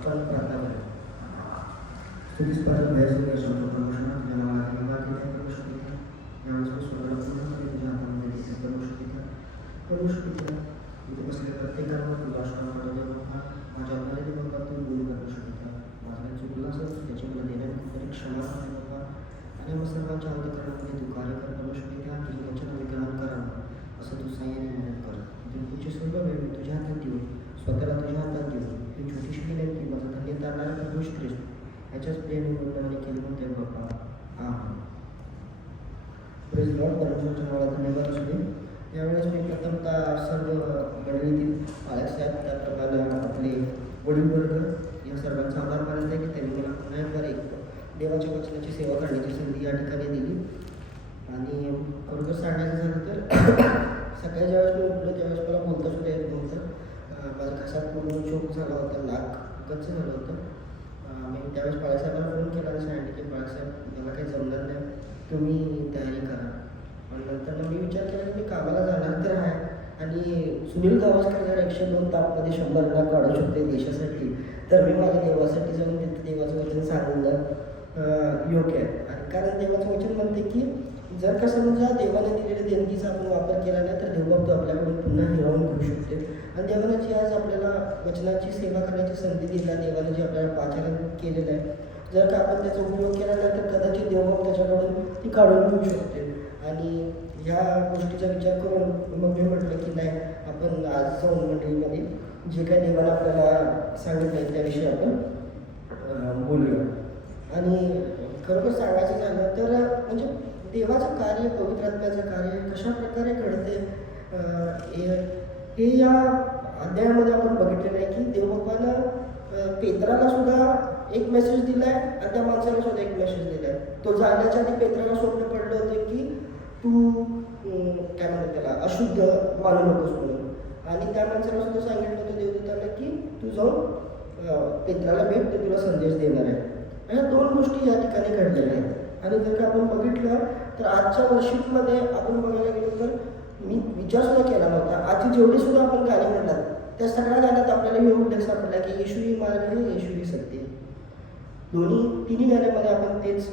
आपण प्रार्थना करूया. स्तुतीस्पात्र भयाचे शब्द प्रभूषणा तुझ्या नावाला धन्यवाद देते प्रभू शकते. यावेळेस मी स्वतःला पूर्णपणे तुझ्या हातामध्ये देते प्रभू शकते. प्रभू शकते इथे बसलेल्या प्रत्येकाला तुझा आशीर्वाद वाटतो बाप्पा. माझ्या घरातील बाप्पा तू बोलू करू शकता. माझ्या चुकला असेल त्याची मला देण्यात क्षमा आहे बाप्पा. आणि मग सर्वांच्या अंतकरणामध्ये तू कार्य कर प्रभू शकते. तुझं वचन विग्रहण करावं असं तू साह्याने मदत कर. तुमची सर्व वेळ मी तुझ्या हातात देऊन स्वतःला तुझ्या हातात देऊन ही छोटीशी विनंती माझा धन्य तारणारा प्रभू ख्रिस्त याच्याच प्रेम बोलण्याने केली म्हणते बाप्पा. Praise Lord. परमेश्वराच्या नावाला धन्यवाद असू दे. यावेळेस मी प्रथमतः सर्व मंडळीतील पालकसाहेब त्याप्रमाणे आपले वडील वर्ग या सर्वांचा आभार मानत आहे की त्यांनी मला पुन्हा एकदा एक देवाच्या वचनाची सेवा करण्याची संधी या ठिकाणी दिली. आणि बरोबर सांगायचं झालं तर सकाळी ज्यावेळेस मी उठलो त्यावेळेस मला बोलता सुद्धा येत नव्हतं. माझा घसा पूर्ण चोक झाला होता, नाक गच्च झालं होतं. मी त्यावेळेस बाळासाहेबांना फोन केला आणि सांगितलं की बाळासाहेब मला काही जमणार नाही, तुम्ही तयारी करा. आणि नंतर मी विचार केला की मी कामाला जाणार तर आहे आणि सुनील गावस्कर जर 102 तापमध्ये 100 लाख काढू शकते देशासाठी, तर मी माझ्या देवासाठी जाऊन तिथे देवाचं वचन सांगणं योग्य आहे. आणि कारण देवाचं वचन म्हणते की जर का समजा देवाने दिलेल्या देणगीचा आपण वापर केला नाही तर देवबाप आपल्याकडून पुन्हा हिरावून घेऊ शकते. आणि देवाने जी आज आपल्याला वचनाची सेवा करण्याची संधी दिली, देवाने जे आपल्याला पाचारण केलेलं आहे, जर का आपण त्याचा उपयोग केला नाही तर कदाचित देवबाप त्याच्याकडून ती काढून घेऊ शकते. आणि ह्या गोष्टीचा विचार करून मग मी म्हटलं की नाही, आपण आज जाऊन मंडळीमध्ये जे काही देवाने आपल्याला सांगितलं आहे त्याविषयी आपण बोलूया. आणि खरोखर सांगायचं झालं तर म्हणजे देवाचं कार्य, पवित्र आत्म्याचं कार्य कशा प्रकारे घडते हे या अध्यायामध्ये आपण बघितलेलं आहे की देवबापानं पेत्राला सुद्धा एक मेसेज दिला आहे आणि त्या माणसाला सुद्धा एक मेसेज दिला आहे. तो जाण्याच्या आधी पेत्राला स्वप्न पडलं होतं की तू काय म्हणतात त्याला अशुद्ध मानू नकोस म्हणून. आणि त्या माणसाला सुद्धा सांगितलं होतं देवदूताला की तू जाऊन पेत्राला भेट, ते तुला संदेश देणार आहे. ह्या दोन गोष्टी या ठिकाणी घडलेल्या आहेत. आणि जर का आपण बघितलं तर आजच्या वर्षीमध्ये आपण बघायला गेलो तर मी विचार सुद्धा केला नव्हता. आजची जेवढी सुद्धा आपण गाणी म्हणतात त्या सगळ्या गाण्यात आपल्याला हे उल्लेख सापडला की येशू ही मार्ग आहे, येशू ही सत्य. तिन्ही गाण्यामध्ये आपण तेच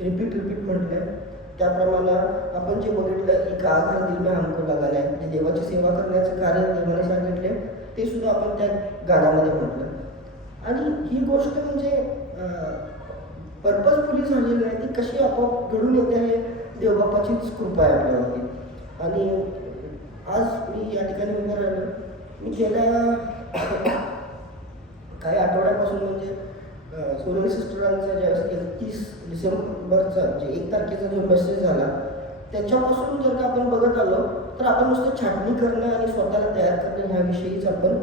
रिपीट म्हटलं आहे. त्याप्रमाणे आपण जे बघितलं एक आधार दिल में हमको लगाना है, जे देवाची सेवा करण्याचं कार्य देवाने सांगितले ते सुद्धा आपण त्या गाण्यामध्ये म्हटलं. आणि ही गोष्ट म्हणजे पर्पजफुली झालेली नाही, ती कशी आपोआप घडून येते हे देवबापाचीच कृपा आहे आपल्यावरती. आणि आज मी या ठिकाणी उभं राहिलो. मी गेल्या काही आठवड्यापासून म्हणजे सोनली सिस्टरांचा ज्यावेळेस 31 डिसेंबरचा जे 1 तारखेचा जो मेसेज झाला त्याच्यापासून जर का आपण बघत आलो तर आपण नुसतं छाटणी करणं आणि स्वतःला तयार करणं ह्याविषयीच आपण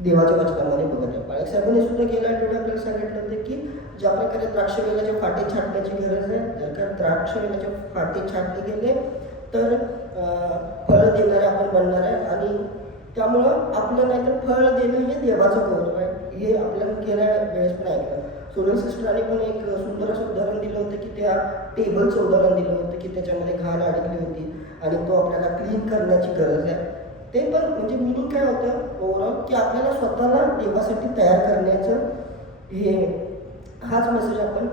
देवाच्या वचनामध्ये बघत आहे. बाळासाहेबांनी सुद्धा गेल्या आठवड्यात आपल्याला सांगितलं होतं की ज्या प्रकारे द्राक्ष वेलाचे फाटे छाटण्याची गरज आहे, जर का द्राक्ष वेलाचे फाटे छाटले गेले तर फळ देणारे आपण बनणार आहे. आणि त्यामुळं आपलं नाही तर फळ देणं हे देवाचं गौरव आहे. हे आपल्याला गेल्या वेळेस पण ऐकलं. सोनल सिस्टरांनी पण एक सुंदर असं उदाहरण दिलं होतं की त्या टेबलचं उदाहरण दिलं होतं की त्याच्यामध्ये घाण अडकली होती आणि तो आपल्याला क्लीन करण्याची गरज आहे. ते पण म्हणजे मिनिंग काय होतं ओव्हरऑल की आपल्याला स्वतःला देवासाठी तयार करण्याचं हे हाच मेसेज आपण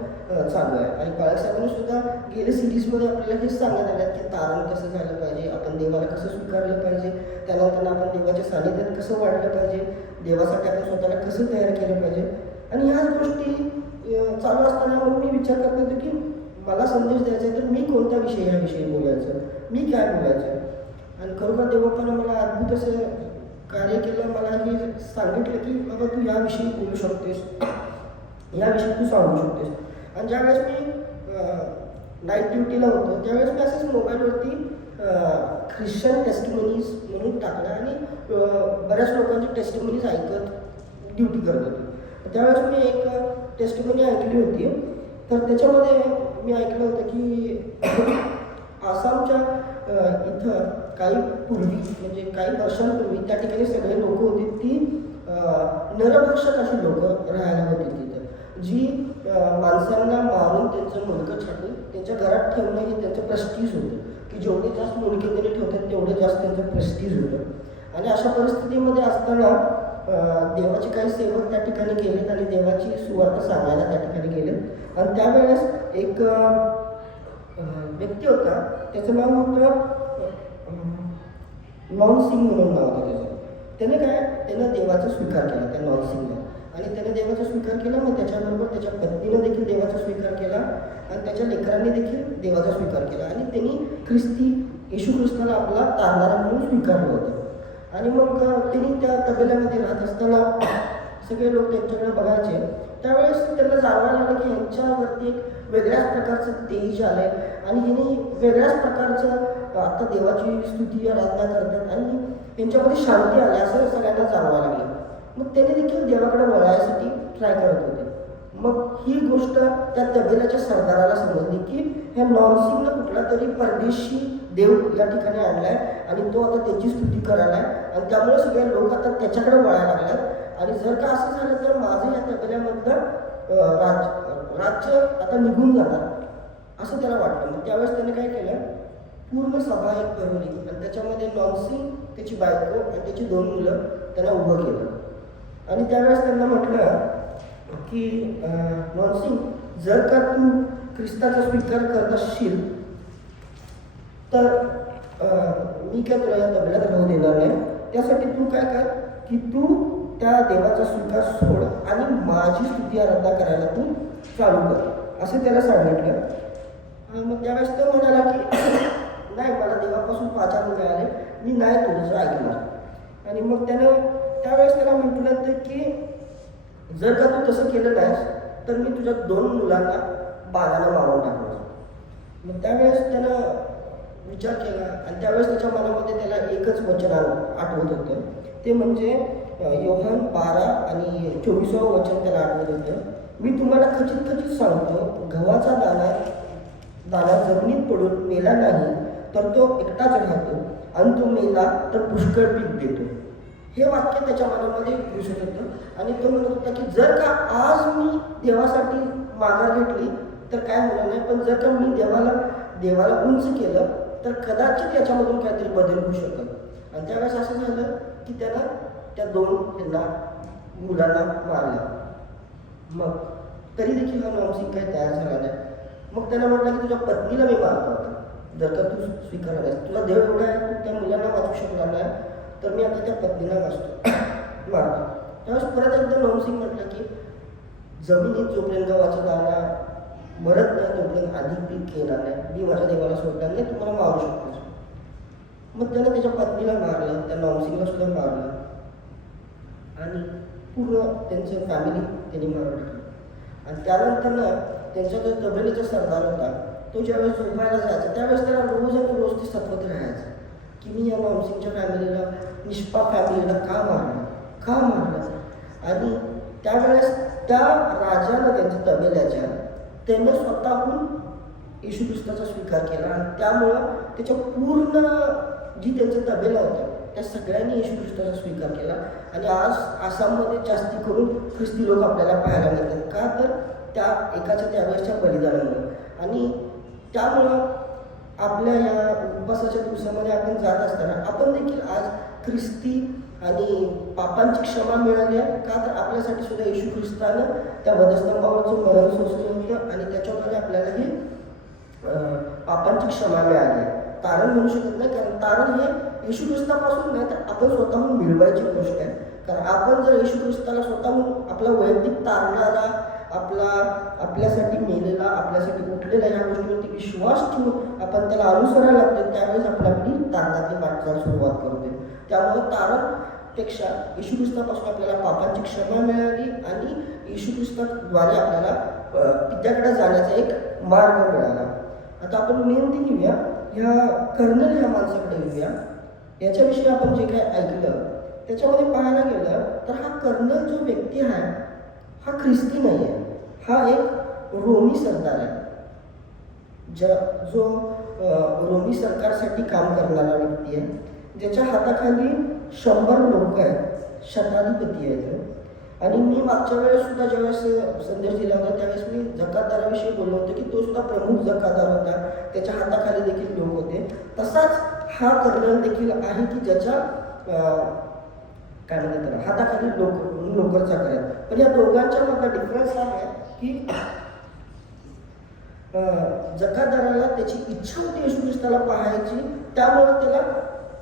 चालू आहे. आणि बाळासाहेबांनी सुद्धा गेल्या सिरीजमध्ये आपल्याला हेच सांगत आल्यात की तारण कसं झालं पाहिजे, आपण देवाला कसं स्वीकारलं पाहिजे, त्यानंतर आपण देवाच्या सानिध्यात कसं वाढलं पाहिजे, देवासाठी आपण स्वतःला कसं तयार केलं पाहिजे. आणि ह्याच गोष्टी चालू असताना मग मी विचार करत होतो की मला संदेश द्यायचा आहे तर मी कोणत्या विषयी ह्याविषयी बोलायचं, मी काय बोलायचं. आणि खरोखर देवबापानं मला अद्भुत असं कार्य केलं. मला हे सांगितलं की बाबा तू याविषयी बोलू शकतेस, याविषयी तू सांगू शकतेस. आणि ज्यावेळेस मी नाईट ड्युटीला होतो त्यावेळेस मी असंच मोबाईलवरती ख्रिश्चन टेस्टिमनीज म्हणून टाकलं आणि बऱ्याच लोकांची टेस्टिमनीज ऐकत ड्युटी करत होती. त्यावेळेस मी एक टेस्टिमनी ऐकली होती. तर त्याच्यामध्ये मी ऐकलं होतं की आसामच्या इथं काही पूर्वी म्हणजे काही वर्षांपूर्वी त्या ठिकाणी सगळे लोक होती ती नरभक्षक अशी लोक राहायला होती तिथं, जी माणसांना मारून त्यांचं मुंडकं छाटून त्यांच्या घरात ठेवणं हे त्यांचं प्रेस्टीज होतं की जेवढे जास्त मुंडके त्यांनी ठेवतात तेवढं जास्त त्यांचं प्रेस्टीज होतं. आणि अशा परिस्थितीमध्ये असताना देवाचे काही सेवक त्या ठिकाणी गेलेत आणि देवाची सुवार्ता सांगायला त्या ठिकाणी गेलेत. आणि त्यावेळेस एक व्यक्ती होता, त्याचं नाव होतं नॉनसिंग म्हणून नाव होतं त्याचं. त्यानं देवाचा स्वीकार केला, त्या नॉनसिंगने. आणि त्याने देवाचा स्वीकार केला, मग त्याच्याबरोबर त्याच्या पत्नीनं देखील देवाचा स्वीकार केला आणि त्याच्या लेकरांनी देखील देवाचा स्वीकार केला. आणि त्यांनी येशू ख्रिस्ताला आपला तारणारा म्हणून स्वीकारलं होतं. आणि मग त्यांनी त्या तबेल्यामध्ये राहत असताना सगळे लोक त्यांच्याकडे बघायचे. त्यावेळेस त्यांना जाणवायला लागलं की यांच्यावरती एक वेगळ्याच प्रकारचं तेज आलं आहे आणि ह्यांनी वेगळ्याच प्रकारचं आता देवाची स्तुती आराधना करतात आणि यांच्यामध्ये शांती आली असं सगळ्यांना जाणवायला लागलं. मग त्याने देखील देवाकडे वळायसाठी ट्राय करत होते. मग ही गोष्ट त्या तबेल्याच्या सरदाराला समजली की ह्या नॉनसिंगनं कुठला तरी परदेशी देव या ठिकाणी आणलाय आणि तो आता त्याची स्तुती करायला आहे आणि त्यामुळे सगळे लोक आता त्याच्याकडे वळायला लागतात. आणि जर का असं झालं तर माझं या तबेल्यामधलं राज्य आता निघून जाणार असं त्याला वाटलं. मग त्यावेळेस त्याने काय केलं, पूर्ण सभा एक भरवली आणि त्याच्यामध्ये नॉनसिंग, त्याची बायको आणि त्याची 2 मुलं त्यांना उभं केलं. आणि त्यावेळेस त्यांना म्हटलं की नॉनसिंग, जर का तू ख्रिस्ताचा स्वीकार करत असशील तर मी काय तुला या तबेल्यात राहू देणार नाही. त्यासाठी तू काय कर की तू त्या देवाचा स्वीकार सोड आणि माझी स्तुती आराधना करायला तू चालू कर असं त्याला सांगितलं. मग त्यावेळेस तो म्हणाला की नाही, मला देवापासून वाचा मिळाले, मी नाही तुझं ऐकणार. आणि मग त्यावेळेस त्याला म्हटलं तर की जर का तू तसं केलं नाहीस तर मी तुझ्या 2 मुलांना बाणाला मारून टाकणार. मग त्यावेळेस त्यानं विचार केला आणि त्यावेळेस त्याच्या मनामध्ये त्याला एकच वचन आठवत होतं, ते म्हणजे योहान 12 आणि 24 वचन त्याला आठवत होतं. मी तुम्हाला खचित सांगतो, गव्हाचा दाणा जमिनीत पडून मेला नाही तर तो एकटाच राहतो आणि तो मेला तर पुष्कळ पीक देतो. हे वाक्य त्याच्या मनामध्ये घुसत होतं आणि तो म्हणत होता की जर का आज मी देवासाठी माघार घेतली तर काय होणार नाही, पण जर का मी देवाला उंच केलं तर कदाचित त्याच्यामधून काहीतरी बदल होऊ शकतो. आणि त्यावेळेस असं झालं की त्यानं त्या 2 मुलांना मारलं. मग तरी देखील हा नॉनसिंग काही तयार झाला नाही. मग त्यानं म्हटलं की तुझ्या पत्नीला मी मारतो होता, जर का तू स्वीकारला नाही, तुला देव एवढा आहे तू त्या मुलांना वाचू शकणार नाही, तर मी आता त्या पत्नीला मारतो. त्यावेळेस परत एकदा नॉनसिंग म्हटलं की जमिनीत जोपर्यंत गव्हाचा दाणा मरत नाही तोपर्यंत अधिक पीक येणार नाही, मी माझ्या देवाला सोडणार नाही, तुम्हाला मारू शकतो. मग त्यानं त्याच्या पत्नीला मारलं, त्या नॉनसिंगला सुद्धा मारलं आणि पूर्ण त्यांचं फॅमिली त्यांनी मारून टाकलं. आणि त्यानंतर ना त्यांचा जो तबेल्याचा सरदार होता तो ज्यावेळेस झोपायला जायचा त्यावेळेस त्याला रोज आणि रोज ती सतवत राहायचं की मी या नॉनसिंगच्या फॅमिलीला, निष्पाप फॅमिलीला का मारलं. आणि त्यावेळेस त्या राजानं त्यांच्या तबेल्याच्या त्यानं स्वतःहून येशू ख्रिस्ताचा स्वीकार केला आणि त्यामुळं त्याच्या पूर्ण जी त्यांचा तबेला होता त्या सगळ्यांनी येशू ख्रिस्ताचा स्वीकार केला. आणि आज आसाममध्ये जास्ती करून ख्रिस्ती लोक आपल्याला पाहायला मिळतात, का तर त्या एकाच्या त्यावेळेसच्या बलिदानामुळे. आणि त्यामुळं आपल्या या उपवासाच्या दिवसामध्ये आपण जात असताना आपण देखील आज ख्रिस्ती आणि पापांची क्षमा मिळाली आहे, का तर आपल्यासाठी सुद्धा येशू ख्रिस्तानं त्या वधस्तंभावरचं मरण सोसलं होतं आणि त्याच्याद्वारे आपल्याला ही पापांची क्षमा मिळाली आहे. तारण म्हणू शकत नाही, कारण तारण हे येशू ख्रिस्तापासून नाही तर आपण स्वतःहून मिळवायची गोष्ट आहे. कारण आपण जर येशू ख्रिस्ताला स्वतःहून आपला वैयक्तिक तारणारा, आपल्यासाठी मेलेला, आपल्यासाठी उठलेला ह्या गोष्टीवरती विश्वास ठेवून आपण त्याला अनुसरायला लागतो, त्यावेळेस आपण आपली तारणातली वाटचाल सुरुवात करतो. त्यामुळे तारणपेक्षा येशू ख्रिस्तापासून आपल्याला पापांची क्षमा मिळाली आणि येशू ख्रिस्ताद्वारे आपल्याला पित्याकडे जाण्याचा एक मार्ग मिळाला. आता आपण मेन घेऊया, ह्या कर्नल ह्या माणसाकडे येऊया. याच्याविषयी आपण जे काय ऐकलं त्याच्यामध्ये पाहायला गेलं तर हा कर्नल जो व्यक्ती आहे हा ख्रिस्ती नाही आहे, हा एक रोमी सरदार आहे, जो रोमी सरकारसाठी काम करणारा व्यक्ती आहे, ज्याच्या हाताखाली 100 लोक आहेत, शताधिपती आहेत. आणि मी मागच्या वेळेस सुद्धा ज्यावेळेस संदेश दिला होता त्यावेळेस मी जकातदाराविषयी बोललो होतो की तो सुद्धा प्रमुख जकातदार होता, त्याच्या हाताखाली देखील लोक होते. तसाच हा कर्नल देखील आहे की ज्याच्या काय म्हणतात त्याला, हाताखाली नोकर चाकर आहेत. पण या दोघांच्या मधला डिफरन्स हा आहे की जकादाराला त्याची इच्छा होती येशू ख्रिस्ताला पाहायची, त्यामुळे त्याला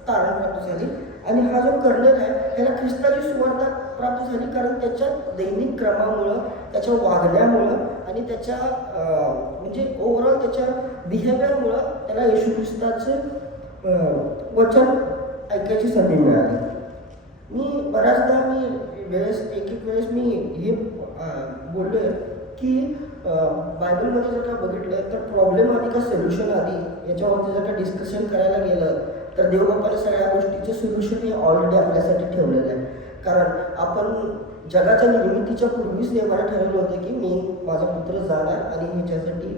तारण प्राप्त झाली. आणि हा जो कर्नल आहे त्याला ख्रिस्ताची सुवार्ता प्राप्त झाली, कारण त्याच्या दैनिक क्रमामुळं, त्याच्या वागण्यामुळं आणि त्याच्या म्हणजे ओव्हरऑल त्याच्या बिहेवियरमुळं त्याला येशू ख्रिस्ताचे वचन ऐकायची संधी मिळाली. मी बऱ्याचदा एक वेळेस मी हे बोललो आहे की बायबलमध्ये जर का बघितलं तर प्रॉब्लेम आधी का सोल्युशन आधी याच्यावरती जर का डिस्कशन करायला गेलं तर देवबापाने सगळ्या गोष्टीचं सोल्युशन हे ऑलरेडी आपल्यासाठी ठेवलेलं आहे. कारण आपण जगाच्या निर्मितीच्या पूर्वीच देवाने ठरवलं होतं की मी माझा पुत्र जाणार आणि ह्याच्यासाठी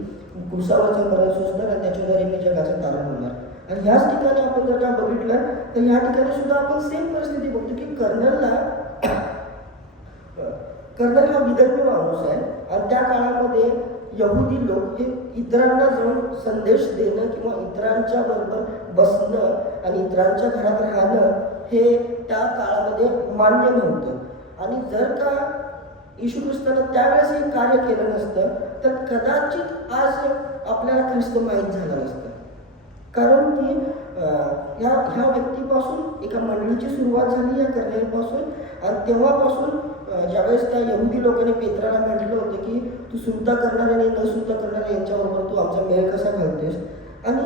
क्रुसावरचं मरण सोसणार आणि त्याच्याद्वारे मी जगाचं तारण होणार. आणि ह्याच ठिकाणी आपण जर का बघितलं तर ह्या ठिकाणी सुद्धा आपण सेम परिस्थिती बघतो की कर्नल हा विधर्मी माणूस आहे आणि त्या काळामध्ये यहुदी लोक हे इतरांना जाऊन संदेश देणं किंवा इतरांच्या बरोबर बसणं आणि इतरांच्या घरात राहणं हे त्या काळामध्ये मान्य नव्हतं. आणि जर का येशू ख्रिस्तानं त्यावेळेस हे कार्य केलं नसतं तर कदाचित आज आपल्याला ख्रिस्त माहीत झाला नसतं. कारण की ह्या व्यक्तीपासून एका मंडळीची सुरुवात झाली या कर्नलपासून. आणि तेव्हापासून ज्यावेळेस त्या यहुदी लोकांनी पेत्राला म्हटलं होतं की तू सुद्धा करणार आणि न सुद्धा करणार यांच्याबरोबर तू आमचा मेळ कसा घालतेस. आणि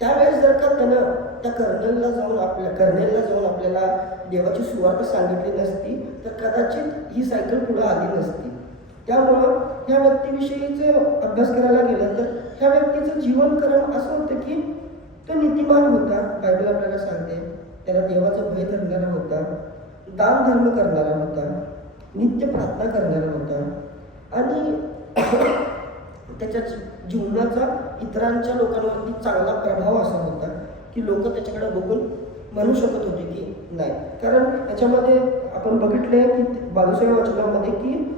त्यावेळेस जर का त्यानं त्या कर्नलला जाऊन आपल्याला देवाची सुवार्ता सांगितली नसती तर कदाचित ही सायकल पुढे आली नसती. त्यामुळं ह्या व्यक्तीविषयीचं अभ्यास करायला गेलं तर ह्या व्यक्तीचं जीवनक्रम असं होतं की तो नीतिमान होता, बायबल आपल्याला सांगते. त्याला देवाचं भय धरणारा होता, दान धर्म करणारा होता, नित्य प्रार्थना करणारा होता आणि त्याच्या जीवनाचा इतरांच्या लोकांवरती चांगला प्रभाव असा होता की लोक त्याच्याकडे बघून म्हणू शकत होते की नाही. कारण त्याच्यामध्ये आपण बघितले की 22व्या वचनामध्ये की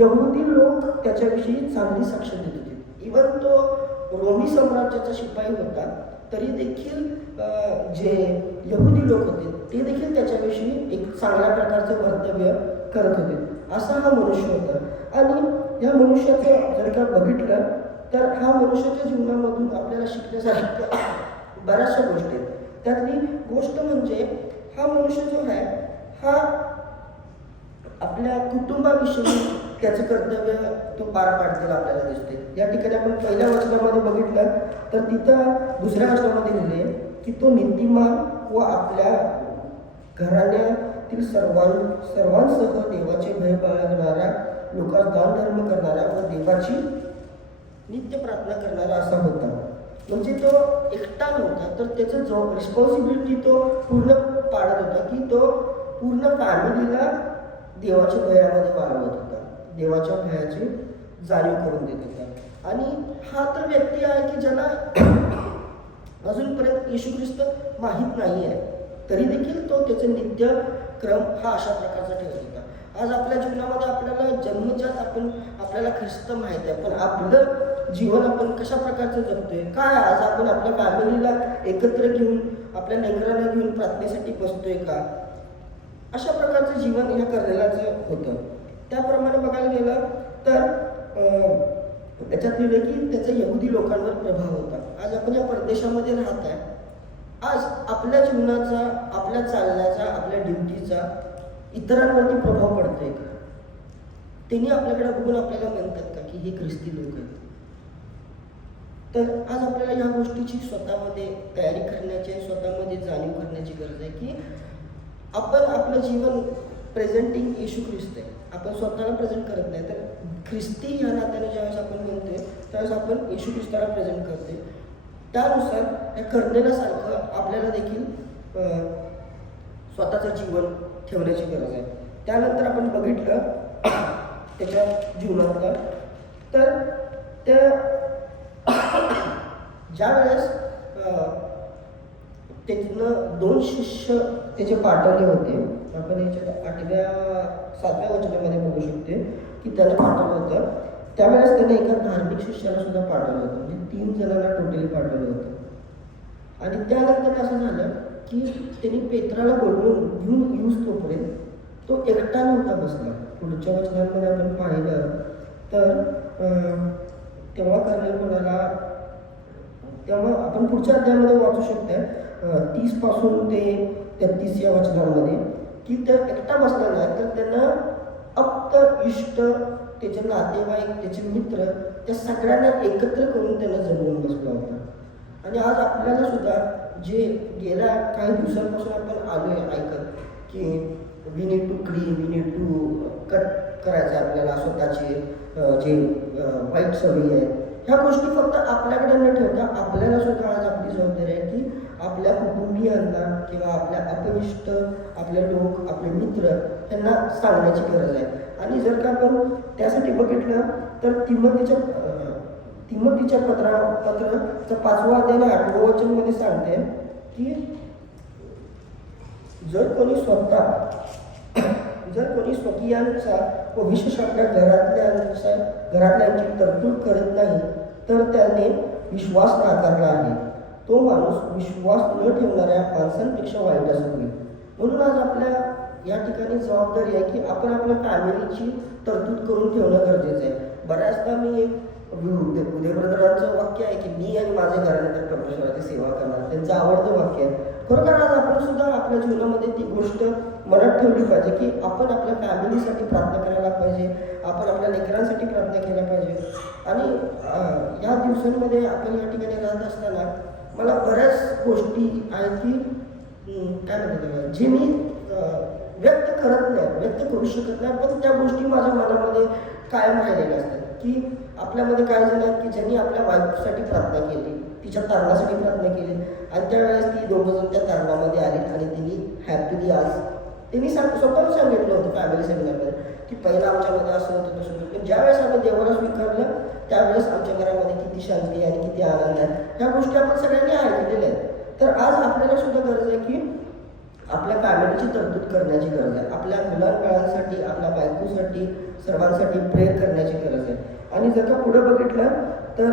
यहुदी लोक त्याच्याविषयी चांगली साक्ष देत होते. इवन तो रोमी साम्राज्याचा शिपाई होता तरी देखील जे यहुदी लोक होते ते देखील त्याच्याविषयी एक चांगल्या प्रकारचं कर्तव्य करत होते. असा हा मनुष्य होता. आणि या मनुष्याचं जर का बघितलं तर हा मनुष्याच्या जीवनामधून आपल्याला शिकण्यासारख्या बऱ्याचशा गोष्टी आहेत. त्यातली गोष्ट म्हणजे हा मनुष्य जो आहे हा आपल्या कुटुंबाविषयी त्याचं कर्तव्य तो पार पाडताना आपल्याला दिसते. या ठिकाणी आपण पहिल्या वचनामध्ये बघितलं तर तिथं दुसऱ्या वचनामध्ये लिहिले की तो नीतिमान व आपल्या घराण्यातील सर्वांसह देवाचे भय बाळगणारा, लोकांस दान धर्म करणारा व देवाची नित्य प्रार्थना करणारा असा होता. म्हणजे तो एकटा नव्हता तर त्याचं जो रिस्पॉन्सिबिलिटी तो पूर्ण पाडत होता की तो पूर्ण फॅमिलीला देवाच्या भयामध्ये वाढवत होता, देवाच्या भयाची जाणीव करून देत होता. आणि हा तर व्यक्ती आहे की ज्याला अजूनपर्यंत येशू ख्रिस्त माहीत नाही आहे तरी देखील तो त्याचे नित्य क्रम हा अशा प्रकारचा ठेवत होता. आज आपल्या जीवनामध्ये आपल्याला जन्मजात आपल्याला ख्रिस्त माहीत आहे पण आपलं जीवन आपण कशा प्रकारचं जगतोय काय. आज आपण आपल्या फॅमिलीला एकत्र घेऊन आपल्या लेकरांना घेऊन प्रार्थनेसाठी बसतोय का. अशा प्रकारचं जीवन ह्या कर्नलाचं होतं. त्याप्रमाणे बघायला गेलं तर त्याच्यात लिहिलं की त्याचा यहुदी लोकांवर प्रभाव होता. आज आपण या परदेशामध्ये राहत आहे. आज आपल्या जीवनाचा, आपल्या चालण्याचा, आपल्या ड्युटीचा इतरांवरती प्रभाव पडतोय का. त्यांनी आपल्याकडे बघून आपल्याला म्हणतात का की हे ख्रिस्ती लोक आहेत. तर आज आपल्याला ह्या गोष्टीची स्वतःमध्ये तयारी करण्याची, स्वतःमध्ये जाणीव करण्याची गरज आहे की आपण आपलं जीवन प्रेझेंटिंग येशू ख्रिस्त आहे. आपण स्वतःला प्रेझेंट करत नाही तर ख्रिस्ती ह्या नात्याने ज्यावेळेस आपण म्हणतोय त्यावेळेस आपण येशू ख्रिस्ताला प्रेझेंट करतोय. त्यानुसार या कर्नलासारखं आपल्याला देखील स्वतःचं जीवन ठेवण्याची गरज आहे. त्यानंतर आपण बघितलं त्याच्या जीवनातलं तर त्या ज्या वेळेस त्यातनं 2 शिष्य त्याचे पाठवले होते. आपण याच्यात 8व्या-7व्या वचनामध्ये बघू शकते की त्याने पाठवलं होतं. त्यावेळेस त्याने एका धार्मिक शिष्याला सुद्धा पाठवलं होतं. म्हणजे 3 जणांना टोटली पाठवलं होतं. आणि त्यानंतर असं झालं की त्यांनी पेत्राला बोलवून घेऊन येऊस तोपर्यंत तो एकटा नव्हता बसला. पुढच्या वचनांमध्ये आपण पाहिलं तर तेव्हा कर्नेल म्हणाला, तेव्हा आपण पुढच्या अध्यायामध्ये वाचू शकतो 30 पासून ते 33 या वचनांमध्ये, की त्या एकटा बसला नाही तर त्यांना अप्त इष्ट, त्याचे नातेवाईक, त्याचे मित्र, त्या सगळ्यांना एकत्र करून त्यांना जमवून बसला होता. आणि आज आपल्याला सुद्धा जे गेल्या काही दिवसांपासून आपण आलोय ऐकत की we need to clean, we need to cut करायचं आपल्याला स्वतःचे जे वाईट सवयी आहेत, ह्या गोष्टी फक्त आपल्याकडे न ठेवता आपल्याला सुद्धा आज आपली जबाबदारी आहे की आपल्या कुटुंबियांना किंवा आपल्या अपनिष्ठ, आपले लोक, आपले मित्र यांना सांगण्याची गरज आहे. आणि जर का आपण त्यासाठी बघितलं तर तिमोथीच्या पत्राचं 5वं अध्याय 8वं वचनमध्ये सांगते की जर कोणी स्वकीयांचा व विशेष आपल्या घरातल्यांची तरतूद करत नाही तर त्याने विश्वास नाकारला आहे. तो माणूस विश्वास न ठेवणाऱ्या माणसांपेक्षा वाईट असावी. म्हणून आज आपल्या या ठिकाणी जबाबदारी आहे की आपण आपल्या फॅमिलीची तरतूद करून ठेवणं गरजेचं आहे. बऱ्याचदा मी उदय ब्रदरांचं वाक्य आहे की मी आणि माझ्या घराने तर परमेश्वराची सेवा करणार, त्यांचं आवडतं वाक्य आहे. खरोखर आज आपण सुद्धा आपल्या जीवनामध्ये ती गोष्ट मनात ठेवली पाहिजे की आपण आपल्या फॅमिलीसाठी प्रार्थना करायला पाहिजे, आपण आपल्या लेकरांसाठी प्रार्थना केल्या पाहिजे. आणि या दिवसांमध्ये आपण या ठिकाणी राहत असताना मला बऱ्याच गोष्टी आहेत की काय म्हणतात जे मी व्यक्त करू शकत नाही, पण त्या गोष्टी माझ्या मनामध्ये कायम राहिलेल्या असतात. की आपल्यामध्ये काय झालं की ज्यांनी आपल्या वाईफसाठी प्रार्थना केली, तिच्या तरणासाठी प्रार्थना केली, आणि त्यावेळेस ती दोघं जण त्या तरणामध्ये आली आणि तिने हॅपीली आज त्यांनी स्वतःहून सांगितलं होतं फॅमिली सेमिनारमध्ये की पहिलं आमच्यामध्ये असं होतं तसं होतं, पण ज्यावेळेस आम्ही देवाला स्वीकारलं त्यावेळेस आमच्या घरामध्ये किती शांती आणि किती आनंद आहे, ह्या गोष्टी आपण सगळ्यांनी ऐकलेल्या आहेत. तर आज आपल्याला सुद्धा गरज आहे की आपल्या फॅमिलीची तरतूद करण्याची गरज आहे. आपल्या मुलांबाळांसाठी, आपल्या बायकोसाठी, सर्वांसाठी प्रेयर करण्याची गरज आहे. आणि जर का पुढे बघितलं तर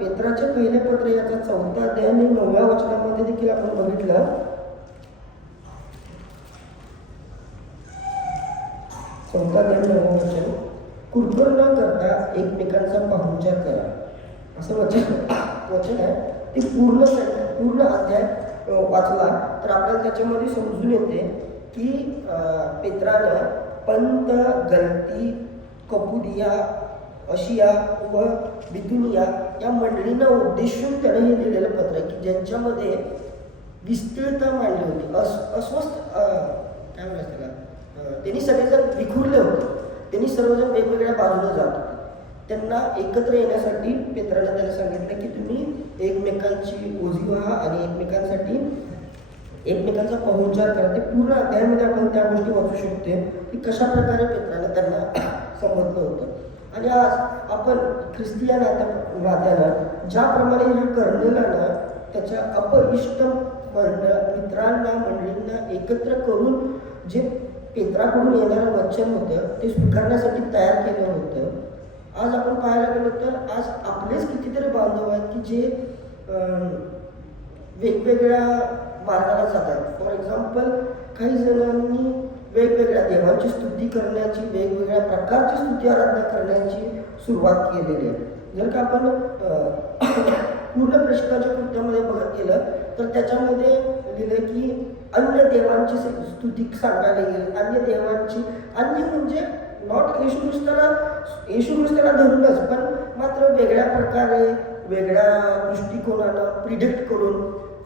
पेत्राचे पहिले पत्र याचा 4था अध्याय आणि 9व्या वचनामध्ये देखील आपण बघितलं 4था अध्याय 9वं वचन, कुरकुर न करता एकमेकांचा पाहुणचार करा, असं वचन आहे. ते पूर्ण अध्याय वाचला तर आपल्याला त्याच्यामध्ये समजून येते की पेत्रानं पंत, गलती, कपुदिया, अशिया व बिथुनिया या मंडळींना उद्देशून त्याने हे लिहिलेलं पत्र आहे की ज्यांच्यामध्ये विस्तीर्णता मांडली होती, अस्वस्थ काय म्हणायचं त्याला, त्यांनी सगळेजण विखुरले होते, त्यांनी सर्वजण वेगवेगळ्या बाजूला जात होते. त्यांना एकत्र येण्यासाठी पेत्राने त्याला सांगितलं की तुम्ही एकमेकांची ओझी व्हा आणि एकमेकांचा पाहुणचार करा. ते पूर्ण अध्यायामध्ये आपण त्या गोष्टी वाचू शकतो की कशा प्रकारे पेत्राने त्यांना समजलं होतं. आणि आज आपण ख्रिस्ती नात्यानं ज्याप्रमाणे ह्या कर्नेलानं त्याच्या अपइष्ट मित्रांना, मंडळींना एकत्र करून जे पेत्राकडून येणारं वचन होतं ते स्वीकारण्यासाठी तयार केलं होतं, आज आपण पाहायला गेलो तर आज आपलेच कितीतरी बांधव आहेत की जे वेगवेगळ्या मार्गाला जातात. फॉर एक्झाम्पल काही जणांनी वेगवेगळ्या देवांची स्तुती करण्याची, वेगवेगळ्या प्रकारची स्तुती आराधना करण्याची सुरुवात केलेली आहे. जर का आपण पूर्ण प्रेषकाच्या कृत्यामध्ये बघत गेलं तर त्याच्यामध्ये लिहिलं की अन्य देवांची स्तुती सांगायला गेली. अन्य म्हणजे नॉट येशू ख्रिस्ताला धरूनच, पण मात्र वेगळ्या प्रकारे, वेगळ्या दृष्टिकोनानं प्रिडिक्ट करून.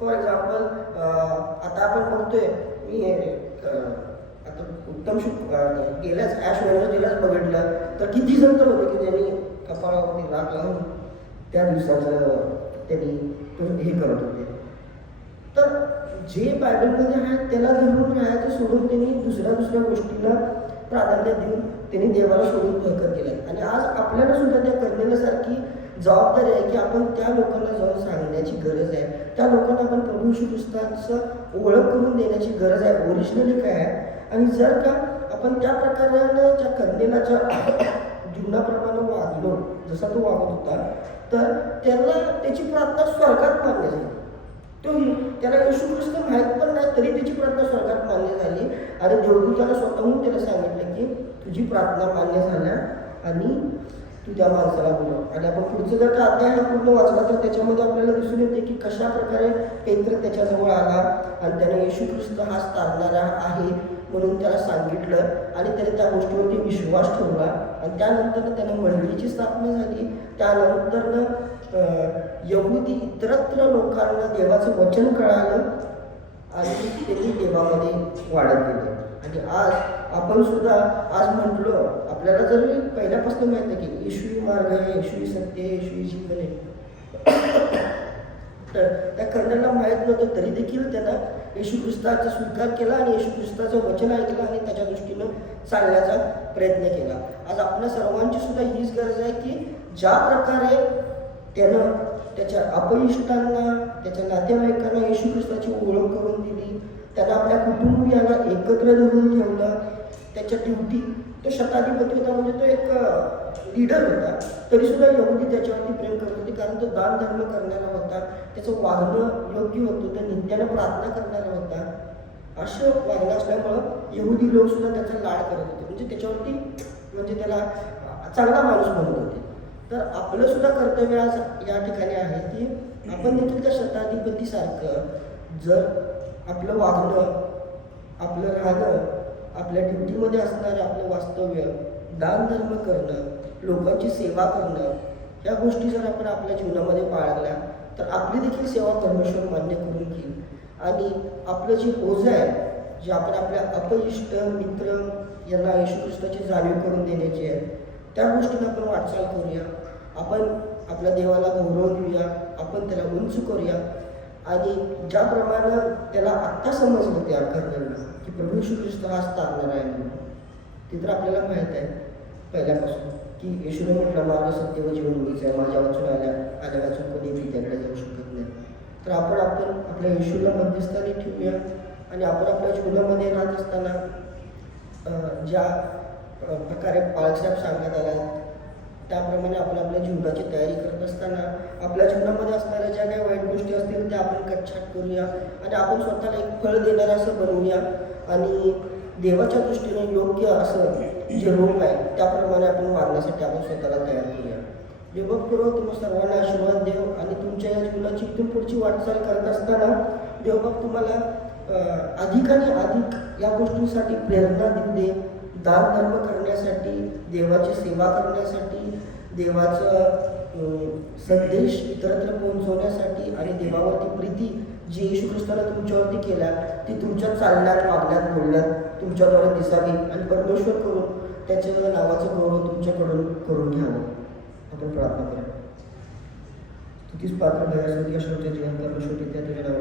फॉर एक्झाम्पल आता आपण बघतोय, मी आता उत्तम गेल्याच ॲश वेनसडेलाच बघितलं तर किती जण तर होते की ज्यांनी कपाळावरती राग लावून त्या दिवसाचं त्यांनी हे करत होते. तर जे बायबलमध्ये आहे त्याला धरून राहायचं सोडून त्यांनी दुसऱ्या गोष्टीला प्राधान्य देऊन त्यांनी देवाला सोडून भयकर केलं. आणि आज आपल्याला सुद्धा त्या करण्यासारखी जबाबदारी आहे की आपण त्या लोकांना जाऊन सांगण्याची गरज आहे. त्या लोकांना आपण प्रभू येशू ख्रिस्ताचं ओळख करून देण्याची गरज आहे, ओरिजिनली काय आहे. आणि जर का आपण त्या प्रकारानं त्या कर्नेलाच्या जीवनाप्रमाणे वागलो जसा तो वागत होता तर त्याला त्याची प्रार्थना स्वर्गात मान्य झाली. तो त्याला येशू ख्रिस्त माहीत पण नाही, तरी त्याची प्रार्थना स्वर्गात मान्य झाली आणि देवदूताला स्वतःहून त्याला सांगितलं की तुझी प्रार्थना मान्य झाल्या आणि तू त्या माणसाला बोलव. आणि आपण पुढचं जर का अध्याय हा पूर्ण वाचला तर त्याच्यामध्ये आपल्याला दिसून येते की कशा प्रकारे पेत्र त्याच्याजवळ आला आणि त्याने येशू ख्रिस्त हा तारणारा आहे म्हणून त्याला सांगितलं आणि त्याने त्या गोष्टीवरती विश्वास ठेवला आणि त्यानंतर त्याने मंडळीची स्थापना झाली. त्यानंतर यहुदी इतरत्र लोकांना देवाचं वचन कळालं आणि त्यांनी देवामध्ये वाढत गेले. आणि आज आपण सुद्धा आज म्हटलो, आपल्याला जर पहिल्यापासून माहिती आहे की येशू मार्ग आहे, येशू सत्य आहे, येशू जीवन आहे, तर त्या कर्णाला माहीत नव्हतं तरी देखील त्यानं येशू ख्रिस्ताचा स्वीकार केला आणि येशू ख्रिस्ताचं वचन ऐकलं आणि त्याच्या दृष्टीनं चालण्याचा प्रयत्न केला. आज आपल्या सर्वांची सुद्धा हीच गरज आहे की ज्या प्रकारे त्यानं त्याच्या अपयिष्टांना, त्याच्या नातेवाईकांना येशू ख्रिस्ताची ओळख करून दिली, त्यानं आपल्या कुटुंबियाला एकत्र धरून ठेवलं, त्याच्या ड्युटी, तो शताधिपती होता म्हणजे तो एक लीडर होता, तरीसुद्धा यहुदी त्याच्यावरती प्रेम करत होते कारण तो दान धर्म करणारा होता, त्याचं वागणं योग्य होतं, तो नित्यानं प्रार्थना करणारा होता. असं वागणं असल्यामुळं यहुदी लोकसुद्धा त्याचा लाड करत होते, म्हणजे त्याच्यावरती म्हणजे त्याला चांगला माणूस म्हणत होते. तर आपलं सुद्धा कर्तव्य आज या ठिकाणी आहे की आपण देखील त्या शताधिपतीसारखं जर आपलं वागणं, आपलं राहणं, आपल्या ड्युटीमध्ये असणारं आपलं वास्तव्य, दान धर्म करणं, लोकांची सेवा करणं, या गोष्टी जर आपण आपल्या जीवनामध्ये बाळगल्या तर आपली देखील सेवा परमेश्वर मान्य करून घेईल. आणि आपलं जे ओझं आहे, जे आपण आपल्या अपयिष्ट मित्र यांना येशू ख्रिस्ताची जाणीव करून देण्याची आहे, त्या गोष्टींना आपण वाटचाल करूया. आपण आपल्या देवाला गौरव देऊया, आपण त्याला उंच करूया. आणि ज्याप्रमाणे त्याला आत्ता समजलं त्या कर्णाला की प्रभू येशू ख्रिस्त हाच तारणारा आहे म्हणून, ते तर आपल्याला माहीत आहे पहिल्यापासून की येशूने म्हटलं मार्ग सत्य व जीवन मीच आहे, माझ्या वाचून आल्या वाचून कधी पित्याकडे जाऊ शकत नाही. तर आपण आपल्या येशूला मध्यस्थानी ठेवूया आणि आपण आपल्या जीवनामध्ये राहत असताना ज्या प्रकारे बाळासाहेब सांगण्यात आला त्याप्रमाणे आपण आपल्या जीवनाची तयारी करत असताना आपल्या जीवनामध्ये असणाऱ्या ज्या काही वाईट गोष्टी असतील त्या आपण कटछाट करूया आणि आपण स्वतःला एक फळ देणारं असं बनवूया आणि देवाच्या दृष्टीने योग्य असं जे रोप आहे त्याप्रमाणे आपण वागण्यासाठी आपण स्वतःला तयार करूया. देवबाप तुम्हाला सर्वांना आशीर्वाद देव आणि तुमच्या या जीवनाची इथून पुढची वाटचाल करत असताना देवबाप तुम्हाला अधिक आणि अधिक या गोष्टींसाठी प्रेरणा देऊ दे, दान धर्म करण्यासाठी, देवाची सेवा करण्यासाठी, देवाचं संदेश इतरत्र पोहोचवण्यासाठी आणि देवावरती प्रीती जी येशू ख्रिस्ताने तुमच्यावरती केल्या ती तुमच्या चालण्यात, वागण्यात, बोलण्यात तुमच्याद्वारे दिसावी आणि परमेश्वर करून त्याच्या नावाचं गौरव तुमच्याकडून करून घ्यावं. आपण प्रार्थना करूया. तुझीच पात्र भयासाठी अशा जीवन परमेश्वर त्या तुझ्या